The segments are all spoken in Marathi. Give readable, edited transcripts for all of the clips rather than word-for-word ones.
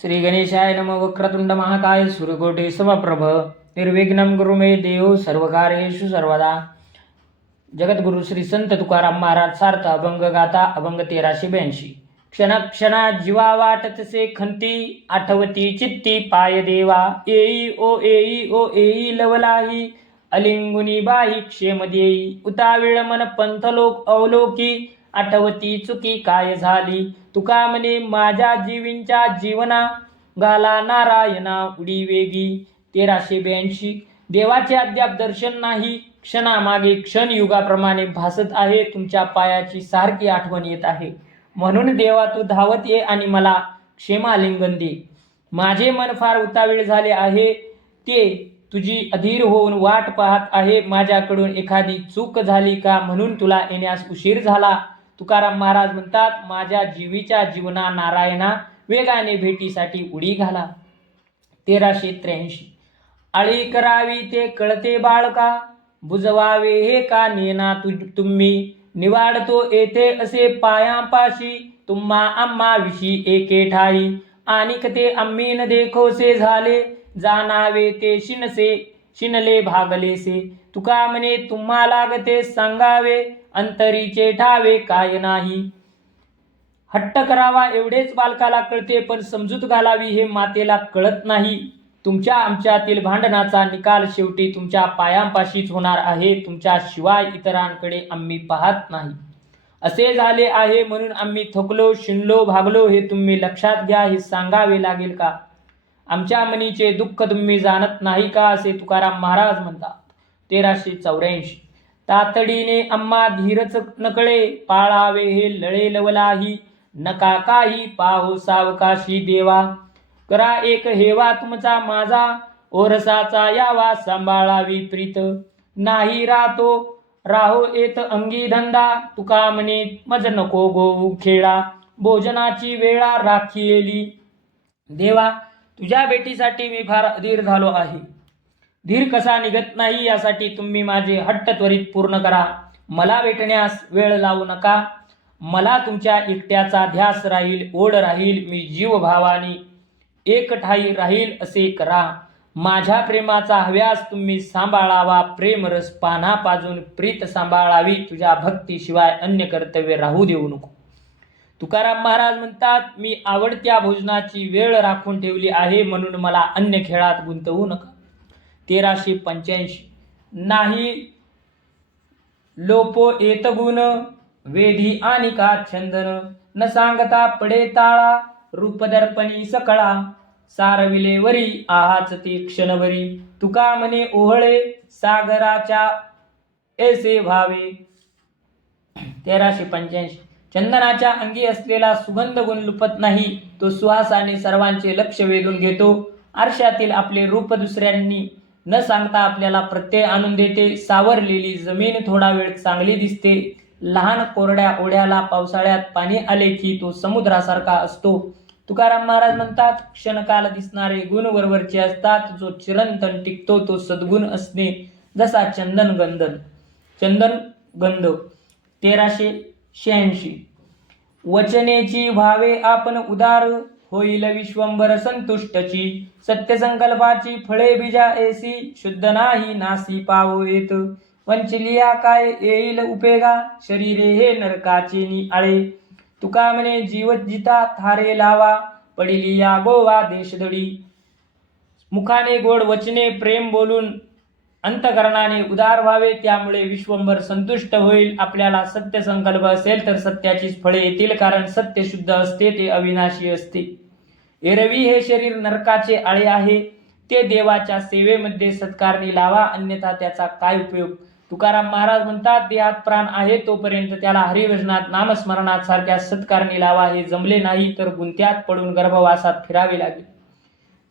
श्री गणेशाय नमः. वक्रतुंड महाकाय सूर्यकोटि समप्रभ निर्विघ्नं कुरु मे देव सर्वकार्येषु सर्वदा. जगद्गुरु श्री संत तुकाराम महाराज सार्थ अभंग गाथा अभंग 1382. क्षणक्षणा जीवा वाटतसे खंती आठवती चित्ती पाय देवा. येई ओ येई लवलाही अलिंगुनी बाई क्षेम देई. उताविळ मन पंथलोक अवलोकी आठवती चुकी काय झाली. तुका म्हणे माझ्या जीवींच्या जीवना गाला नारायणा उडी वेगी. 1382. देवाचे अद्याप दर्शन नाही. क्षणामागे क्षण युगाप्रमाणे भासत आहे. तुमच्या पायाची सारखी आठवण येत आहे. म्हणून देवा तू धावत ये आणि मला क्षेमालिंगन दे. माझे मन फार उतावीळ झाले आहे. ते तुझी अधीर होऊन वाट पाहत आहे. माझ्याकडून एखादी चूक झाली का म्हणून तुला येण्यास उशीर झाला. तुकाराम महाराज म्हणतात, माझ्या जीवीच्या जीवना नारायणा वेगाने भेटीसाठी उडी घाला. 1383. आळी करावी ते कळते बाळका. बुजवावे हे का नेना तुम्ही. निवाडतो येथे असे पायांपाशी. तुम्हा आम्हा विशी एके ठाई. आणिक ते आम्ही न देखोसे झाले. जाणावे ते शिनले भागलेसे. तुका म्हणे तुम्हा लागते सांगावे. अंतरीचे ठावे काय नाही. हट्ट करावा एवढेच बालकाला कळते, पण समजूत घालावी हे मातेला कळत नाही. तुमच्या आमच्यातील भांडणाचा निकाल शेवटी तुमच्या पायांपाशीच होणार आहे. तुमच्या शिवाय इतरांकडे आम्ही पाहत नाही. असे झाले आहे म्हणून आम्ही थकलो, शिनलो, भागलो हे तुम्ही लक्षात घ्या. हे सांगावे लागेल का? आमच्या मनीचे दुःख तुम्ही जाणत नाही का, असे तुकाराम महाराज म्हणतात. 1384. तातडीने आम्हा धीरच नकळे. पाळावे हे लळे लवलाही. नका काही पाहो सावकाशी देवा. करा एक हेवा तुमचा माझा. ओरसाचा यावा सांभाळावी प्रीत. नाही राहो येत अंगी धंदा. तुका म्हणे मज नको गोवू खेळा. भोजनाची वेळा राखीली. देवा तुझ्या भेटीसाठी मी फार अधीर झालो आहे. धीर कसा निघत नाही यासाठी तुम्ही माझे हट्ट त्वरित पूर्ण करा. मला भेटण्यास वेळ लावू नका. मला तुमच्या एकट्याचा ध्यास राहील, ओढ राहील. मी जीवभावाने एक ठाई राहील असे करा. माझ्या प्रेमाचा हव्यास तुम्ही सांभाळावा. प्रेमरस पाना पाजून प्रीत सांभाळावी. तुझ्या भक्तीशिवाय अन्य कर्तव्य राहू देऊ नको. तुकाराम महाराज म्हणतात, मी आवडत्या भोजनाची वेळ राखून ठेवली आहे म्हणून मला अन्य खेळात गुंतवू नका. 1385. नाही लोपो येत गुण. वेधी आणि का छंदन. न सांगता पडे ताळा. रूपदर्पणी सकळा. सारविले वरी आहाच ते क्षणभरी. तुका म्हणे ओहळे सागराच्या ऐसे भावे. 1385. चंदनाच्या अंगी असलेला सुगंध गुण लुपत नाही. तो सुहासाने सर्वांचे लक्ष वेधून घेतो. आरशातील आपले रूप दुसऱ्यांनी न सांगता आपल्याला प्रत्यय आणून देते. सावरलेली जमीन थोडा वेळ चांगली दिसते. लहान कोरड्या ओढ्याला पावसाळ्यात पाणी आले की तो समुद्रासारखा असतो. तुकाराम महाराज म्हणतात, क्षणकाल दिसणारे गुण वरवरचे असतात. जो चिरंतन टिकतो तो सद्गुण असणे. जसा चंदन गंध. 1386. वचनेची भावे आपण उदार. होईल विश्वंभर संतुष्टची. सत्यसंकल्पाची फळे बीजा ऐसी. शुद्ध नाही नासी पावो येत. वंचलिया काय येईल उपेगा. शरीरे हे नरकाचे निआळे. तुका म्हणे जीव जिता थारे लावा. पडिली या गोवा देशदडी. मुखाने गोड वचने प्रेम बोलून अंतकरणाने उदार व्हावे. त्यामुळे विश्वंभर संतुष्ट होईल. आपल्याला सत्य संकल्प असेल तर सत्याचीच फळे येतील. कारण सत्य शुद्ध असते, ते अविनाशी असते. एरवी हे शरीर नरकाचे आळे आहे. ते देवाच्या सेवेमध्ये सत्कारणी लावा, अन्यथा त्याचा काय उपयोग. तुकाराम महाराज म्हणतात, देहात प्राण आहे तोपर्यंत त्याला हरिभजनात नामस्मरणात सारख्या सत्कारणी लावा. हे जमले नाही तर गुंत्यात पडून गर्भवासात फिरावे लागेल.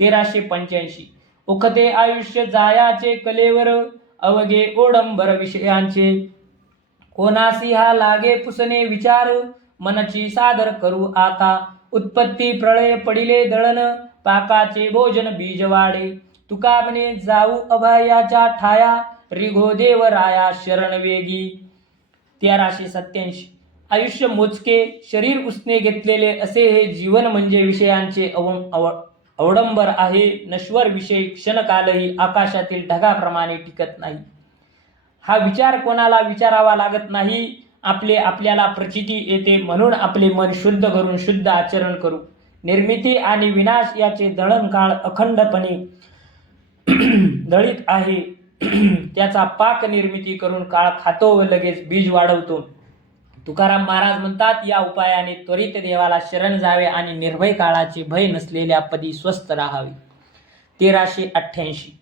1385. उखते आयुष्य जायाचे कलेवर. अवघे ओडंबर विषयांचे. कोणासी हा लागे पुसणे विचार. मनची सादर करू आता. उत्पत्ती प्रळय पडिले दळण. पाकाचे भोजन बीज वाढे. तुका म्हणे जाऊ अभयाच्या ठाया. रिघो देवराया शरण वेगी. 1387. आयुष्य मोजके, शरीर उसने घेतलेले असे हे जीवन म्हणजे विषयांचे अवडंबर आहे. नश्वर विषय क्षणकालही आकाशातील ढगाप्रमाणे टिकत नाही. हा विचार कोणाला विचारावा लागत नाही. आपल्याला प्रचिती येते, म्हणून आपले मन शुद्ध करून शुद्ध आचरण करू. निर्मिती आणि विनाश याचे दळण काळ अखंडपणे दळीत आहे. त्याचा पाक निर्मिती करून काळ खातो व लगेच बीज वाढवतो. तुकाराम महाराज म्हणतात, या उपायाने त्वरित देवाला शरण जावे आणि निर्भय काळाचे भय नसलेल्या पदी स्वस्थ राहावे. 1388.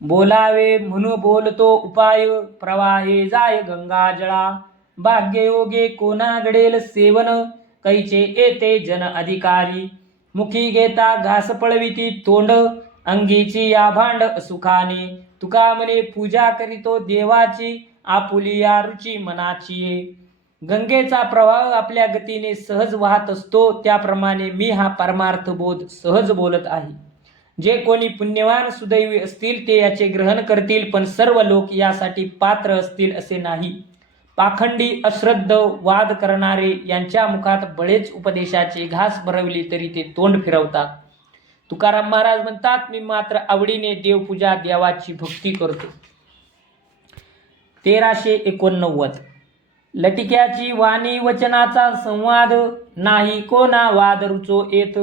बोलावे म्हणू बोलतो उपाय, प्रवाहे जाय गंगा जळा. भाग्ययोगे कोणा घडेल सेवन, कैचे येते जन अधिकारी. मुखी घेता घास पळविती तोंड, अंगीची या भांड सुखाने. तुका म्हणे पूजा करीतो देवाची, आपुलिया रुची मनाची. गंगेचा प्रवाह आपल्या गतीने सहज वाहत असतो, त्याप्रमाणे मी हा परमार्थ बोध सहज बोलत आहे. जे कोणी पुण्यवान सुदैवी असतील ते याचे ग्रहण करतील, पण सर्व लोक यासाठी पात्र असतील असे नाही. पाखंडी, अश्रद्ध, वाद करणारे यांच्या मुखात बळेच उपदेशाचे घास भरवली तरी ते तोंड फिरवतात. तुकाराम महाराज म्हणतात, मी मात्र आवडीने देवपूजा, देवाची भक्ती करतो. 1389. लटिक्याची वाणी वचनाचा संवाद, नाही कोणा वाद रुचो येत.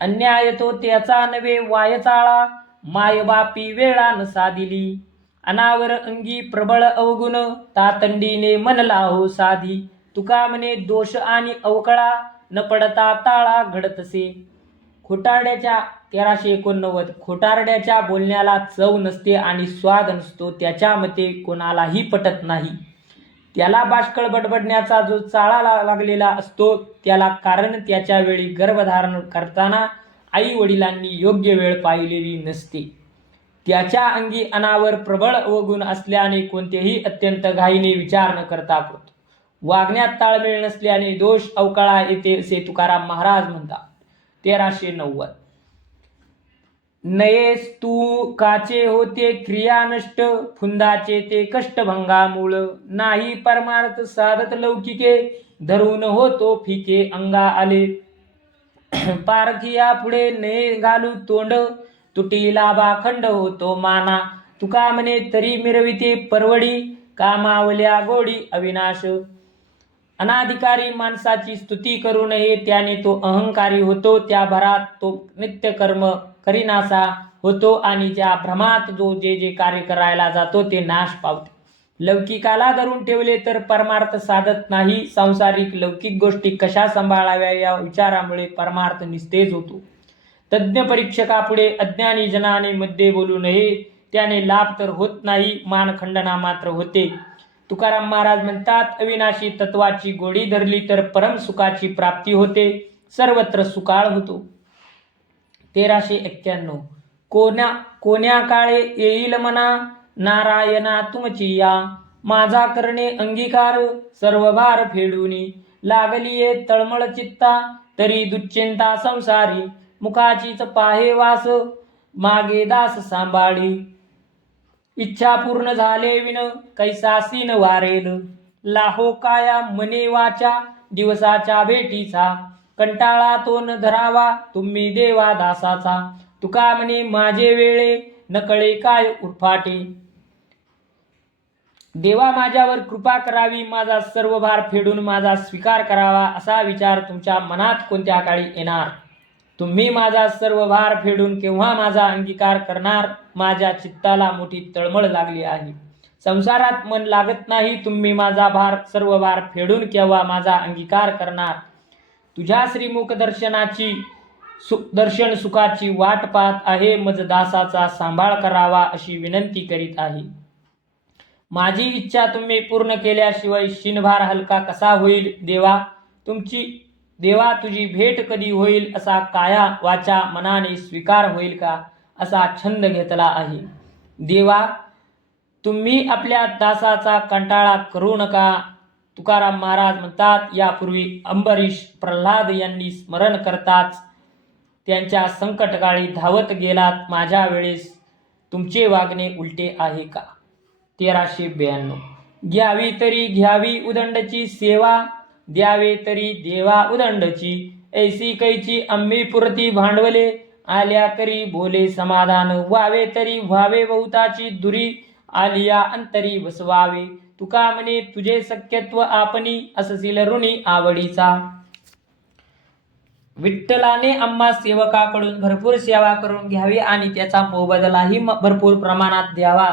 अन्याय तो त्याचा नवे वायचाळा, मायबापी वेळा न साधिली. अनावर अंगी प्रबळ अवगुण, तातंडीने मनला हो साधी. तुका म्हणे दोष आणि अवकळा, न पडता ताळा घडतसे. खोटारड्याच्या 1389. खोटारड्याच्या बोलण्याला चव नसते आणि स्वाद नसतो, त्याच्या मते कोणालाही पटत नाही. त्याला बाष्कळ बडबडण्याचा जो चाळा लागलेला असतो, त्याला कारण त्याच्या वेळी गर्भधारण करताना आई वडिलांनी योग्य वेळ पाहिलेली नसते. त्याच्या अंगी अनावर प्रबळ अवगुण असल्याने कोणतेही अत्यंत घाईने विचार न करता करतो. वागण्यात ताळमेळ नसल्याने दोष अवकळा येते असे तुकाराम महाराज म्हणतात. 1390. नयेस तू काचे होते क्रिया नष्ट, फुंदाचे ते कष्टभंगा मूळ. नाही परमार्थ साधत लौकिके, धरून होतो फिके अंगा आले. पारखिया पुढे नये घालू तोंड, तुटीला बाखंड होतो माना. तुका म्हणे तरी मिरविते परवडी, कामावल्या गोडी अविनाश. अनाधिकारी माणसाची स्तुती करू नये, त्याने तो अहंकारी होतो. त्या भरात तो नित्यकर्म करीनासा होतो आणि ज्या भ्रमात जो जे कार्य करायला जातो ते नाश पावते. लौकिकाला धरून ठेवले तर परमार्थ साधत नाही. सांसारिक लौकिक गोष्टी कशा सांभाळाव्या या विचारामुळे परमार्थ निस्तेज होतो. तज्ज्ञ परीक्षकापुढे अज्ञानी जनाने मध्ये बोलू नये, त्याने लाभ तर होत नाही, मानखंडना मात्र होते. तुकाराम महाराज म्हणतात, अविनाशी तत्वाची गोडी धरली तर परम सुखाची प्राप्ती होते, सर्वत्र सुकाळ होतो. 1391. कोण्या काळे येईल मना, नारायणा तुमची या. माझा करणे अंगीकार, सर्व भार फेडूनी. लागलीये तळमळ चित्ता, तरी दुश्चिंता संसारी. मुखाचीच पाहे वास, मागे दास सांभाळी. इच्छा पूर्ण झाले विन, कैसासीन वारेल. लाहो काया मने वाचा, दिवसाच्या भेटीचा. कंटाळा तो न धरावा, तुम्ही देवा दासाचा. तुका म्हणे माझे वेळे, नकळे काय उरफाटे. देवा माझ्यावर कृपा करावी, माझा सर्व भार फेडून माझा स्वीकार करावा, असा विचार तुमच्या मनात कोणत्या काळी येणार. तुम्ही माझा सर्व भार फेडून केव्हा माझा अंगीकार करणार. माझ्या चित्ताला मोठी तळमळ लागली आहे, संसारात मन लागत नाही. तुम्ही माझा सर्व भार फेडून केव्हा माझा अंगीकार करणार. तुझ्या श्रीमुख दर्शन सुखाची वाट पाहत आहे, मज दासाचा सांभाळ करावा अशी विनंती करीत आहे. माझी इच्छा तुम्ही पूर्ण केल्याशिवाय शिनभार हलका कसा होईल. देवा तुझी भेट कधी होईल, असा काया वाचा मनाने स्वीकार होईल का, असा छंद घेतला आहे. देवा तुम्ही आपल्या दासाचा कंटाळा करू नका. तुकाराम महाराज म्हणतात, यापूर्वी अंबरीश प्रल्हाद यांनी स्मरण करताच त्यांच्या संकटकाळी धावत गेलात. माझ्या वेळेस तुमचे वागणे उलटे आहे का. 1392. घ्यावी तरी घ्यावी उदंडची सेवा, द्यावे तरी देवा उदंडची, ऐसी कैची आम्ही पुरती भांडवले, आल्या करी बोले समाधान, व्हावे तरी व्हावे बहुताची दुरी, आलिया अंतरी बसवावे, तुका म्हणे तुझे सख्यत्व आपणी, असशील ऋणी आवडीचा. विठ्ठलाने आम्हा सेवकाकडून भरपूर सेवा करून घ्यावी आणि त्याचा मोबदलाही भरपूर प्रमाणात द्यावा,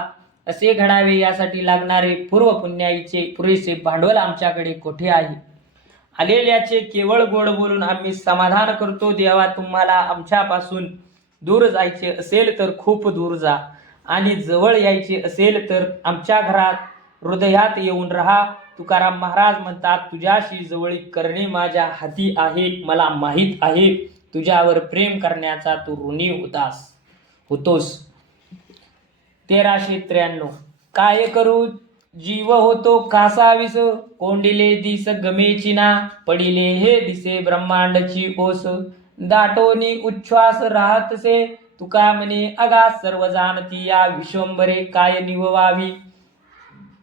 असे घडावे. यासाठी लागणारे पूर्व पुण्याईचे पुरेसे भांडवल आमच्याकडे कोठे आहे? आलेल्याचे केवळ गोड बोलून आम्ही समाधान करतो. देवा, तुम्हाला आमच्यापासून दूर जायचे असेल तर खूप दूर जा, आणि जवळ यायचे असेल तर आमच्या घरात हृदयात येऊन राहा. तुकाराम महाराज म्हणतात, तुझ्याशी जवळीक करणे माझ्या हाती आहे. मला माहीत आहे तुझ्यावर प्रेम करण्याचा तू ऋणी होतोस. 1393. काय करू जीव होतो कासावीस, कोंडिले दिस गमेची ना, पडिले हे दिसे ब्रह्मांडची ओस, दाटोनी उच्छ्वास राहतसे, तुका म्हणे अगा सर्व जाणती, या विश्वंभरे काय निववावी.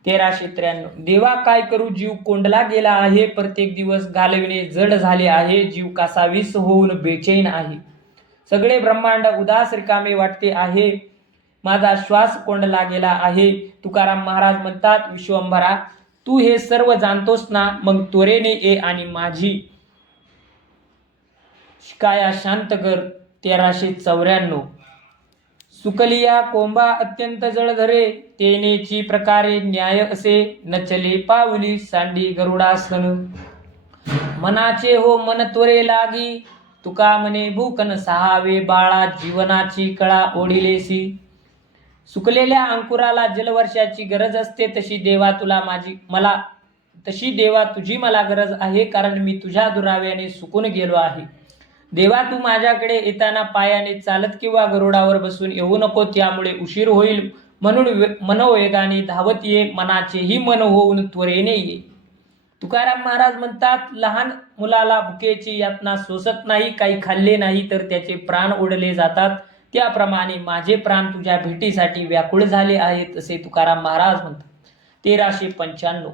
1393. देवा, काय करू जीव कोंडला गेला आहे, प्रत्येक दिवस घालविणे जड झाले आहे, जीव कासावीस होऊन बेचैन आहे, सगळे ब्रह्मांड उदास रिकामे वाटते आहे, माझा श्वास कोंडला गेला आहे. तुकाराम महाराज म्हणतात, विश्वंभरा, तू हे सर्व जाणतोस ना, मग त्वरेने ये आणि माझी शिकाया शांत कर. 1394. सुकलिया कोंबा अत्यंत जळधरे, तेनेची प्रकारे न्याय असे, नचले पाऊली सांडी गरुडासन, मनाचे हो मन त्वरे लागी, तुका म्हणे भूकन सहावे, बाळा जीवनाची कळा ओढिलेसी. सुकलेल्या अंकुराला जलवर्षाची गरज असते, तशी देवा तुझी मला गरज आहे, कारण मी तुझ्या दुराव्याने सुकून गेलो आहे. देवा, तू माझ्याकडे येताना पायाने चालत किंवा गरुडावर बसून येऊ नको, त्यामुळे उशीर होईल, म्हणून मनोवेगाने धावत ये, मनाचेही मन होऊन त्वरेने ये. तुकाराम महाराज म्हणतात, लहान मुलाला भुकेची यातना सोसत नाही, काही खाल्ले नाही तर त्याचे प्राण ओढले जातात, त्याप्रमाणे माझे प्राण तुझ्या भेटीसाठी व्याकुळ झाले आहेत, असे तुकाराम महाराज म्हणतात. 1395.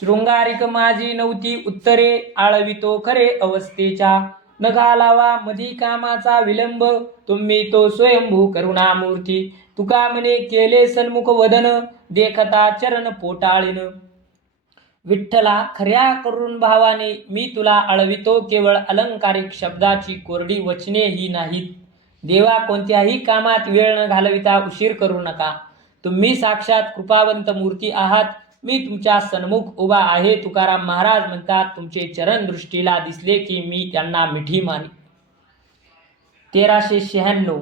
शृंगारिक माझी नव्हती उत्तरे, आळवितो खरे अवस्थेच्या, न घालावा मधी कामाचा विलंब, तुम्ही तो स्वयंभू करुणामूर्ती, तुका म्हणे केले सन्मुख वदन, देखता चरण पोटाळीन. विठ्ठला, खऱ्या करुण भावाने मी तुला आळवितो, केवळ अलंकारिक शब्दाची कोरडी वचने ही नाहीत. देवा, कोणत्याही कामात वेळ न घालविता उशीर करू नका. तुम्ही साक्षात कृपावंत मूर्ती आहात, मी तुमच्या सन्मुख उभा आहे. तुकाराम महाराज म्हणतात, तुमचे चरण दृष्टीला दिसले की मी त्यांना मिठी मारी. 1396.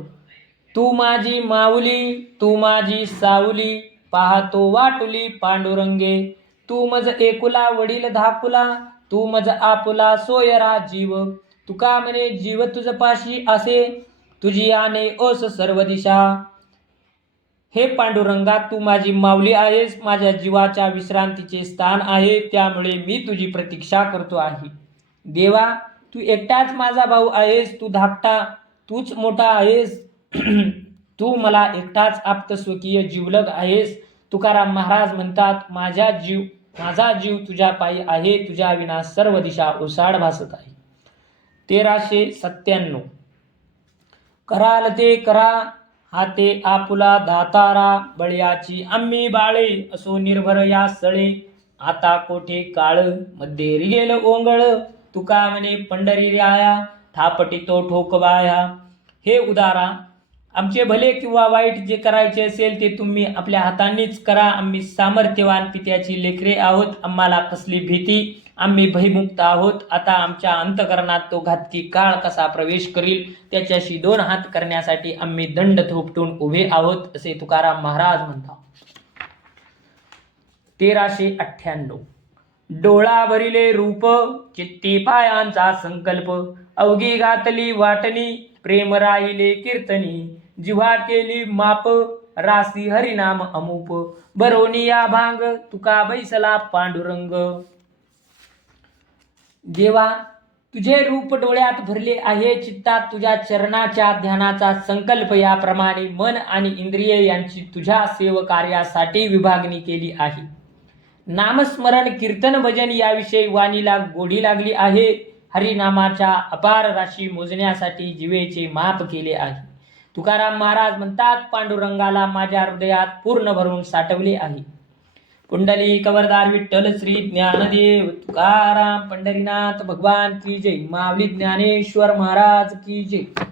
तू माझी माऊली, तू माझी सावली, पाहतो वाटुली पांडुरंगे, तू मज एकुला वडील धाकुला, तू मज आपुला सोयरा जीव, तुका म्हणे जीव तुझ पाशी असे, तुझी आणे ओस सर्व दिशा. हे पांडुरंगा, तू माझी माऊली आहेस, माझ्या जीवाच्या विश्रांतीचे स्थान आहे, त्यामुळे मी तुझी प्रतीक्षा करतो आहे. देवा, तू एकटाच माझा भाऊ आहेस, तू धाकटा, तूच मोठा आहेस, तू मला एकटाच आप्तस्वकीय जीवलग आहेस. तुकाराम महाराज म्हणतात, माझा जीव तुझ्या पायी आहे, तुझ्या विना सर्व दिशा ओसाड भासत आहे. 1397. कराल ते करा, हाते आपुला दातारा, बळ्याची आम्ही बाळे, असो निर्भर या सळे, आता कोठे काळ, मध्ये रिगेल ओंगळ, तुका म्हणे पंढरी राया, थापटितो ठोकबाया. हे उदारा, आमचे भले किंवा वाईट जे करायचे असेल ते तुम्ही आपल्या हातांनीच करा. आम्ही सामर्थ्यवान पित्याची लेकरे आहोत, आम्हाला कसली भीती, आम्ही भयमुक्त आहोत. आता आमच्या अंतकरणात तो घातकी काळ कसा प्रवेश करील, त्याच्याशी 2 हात करण्यासाठी आम्ही दंड थोपटून उभे आहोत, असे तुकाराम महाराज म्हणतात. 1398. डोळा भरिले रूप, चित्ती पायांचा संकल्प, अवघी घातली वाटणी, प्रेम राहिले कीर्तनी, जिव्हा केली माप, रासी हरिनाम अमूप, बरोनिया भांग, तुका बैसला पांडुरंग. देवा, तुझे रूप डोळ्यात भरले आहे, चित्तात तुझ्या चरणाच्या ध्यानाचा संकल्प, याप्रमाणे मन आणि इंद्रिये यांची तुझ्या सेवकार्यासाठी विभागणी केली आहे. नामस्मरण कीर्तन भजन याविषयी वाणीला गोडी लागली आहे. हरिनामाच्या अपार राशी मोजण्यासाठी जिवेचे माप केले आहे. तुकाराम महाराज म्हणतात, पांडुरंगाला माझ्या हृदयात पूर्ण भरून साठवले आहे. पुंडली कवरदार विठ्ठल श्री ज्ञानदेव तुकाराम पंढरीनाथ भगवान की जय. माऊली ज्ञानेश्वर महाराज की जय.